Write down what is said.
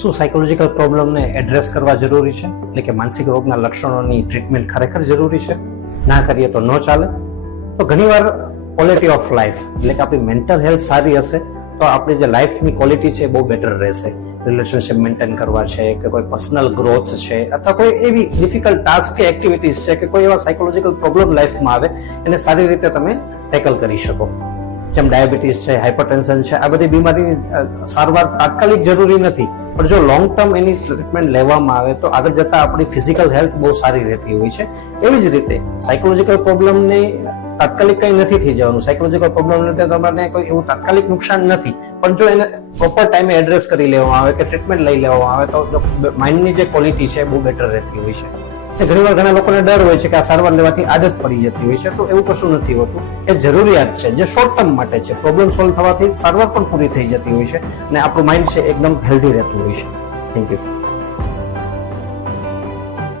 શું સાયકોલોજીકલ પ્રોબ્લેમને એડ્રેસ કરવા જરૂરી છે, એટલે કે માનસિક રોગના લક્ષણોની ટ્રીટમેન્ટ ખરેખર જરૂરી છે? ના કરીએ તો ન ચાલે? તો ઘણીવાર ક્વોલિટી ઓફ લાઈફ એટલે કે આપણી મેન્ટલ હેલ્થ સારી હશે તો આપણી જે લાઈફની ક્વોલિટી છે બહુ બેટર રહેશે. રિલેશનશિપ મેન્ટેન કરવા છે કે કોઈ પર્સનલ ગ્રોથ છે અથવા કોઈ એવી ડિફિકલ્ટ ટાસ્ક કે એક્ટિવિટીઝ છે કે કોઈ એવા સાયકોલોજીકલ પ્રોબ્લેમ લાઈફમાં આવે એને સારી રીતે તમે ટેકલ કરી શકો. જેમ ડાયાબિટીસ છે, હાઇપરટેન્શન છે, આ બધી બીમારી સારવાર તાત્કાલિક જરૂરી નથી, પણ જો લોંગ ટર્મ એની ટ્રીટમેન્ટ લેવામાં આવે તો આગળ જતા આપણી ફિઝિકલ હેલ્થ બહુ સારી રહેતી હોય છે. એવી જ રીતે સાયકોલોજીકલ પ્રોબ્લેમની તાત્કાલિક કંઈ નથી થઈ જવાનું. સાયકોલોજીકલ પ્રોબ્લેમ લીધે તમારે કોઈ એવું તાત્કાલિક નુકસાન નથી, પણ જો એને પ્રોપર ટાઈમે એડ્રેસ કરી લેવામાં આવે કે ટ્રીટમેન્ટ લઈ લેવામાં આવે તો માઇન્ડની જે ક્વોલિટી છે બહુ બેટર રહેતી હોય છે. ઘણીવાર ઘણા લોકોને ડર હોય છે કે આ સારવાર લેવાથી આદત પડી જતી હોય છે, તો એવું કશું નથી હોતું. એ જરૂરિયાત છે જે શોર્ટ ટર્મ માટે છે. પ્રોબ્લેમ સોલ્વ થવાથી સારવાર પણ પૂરી થઈ જતી હોય છે અને આપણું માઇન્ડ છે એકદમ હેલ્ધી રહેતું હોય છે. Thank you.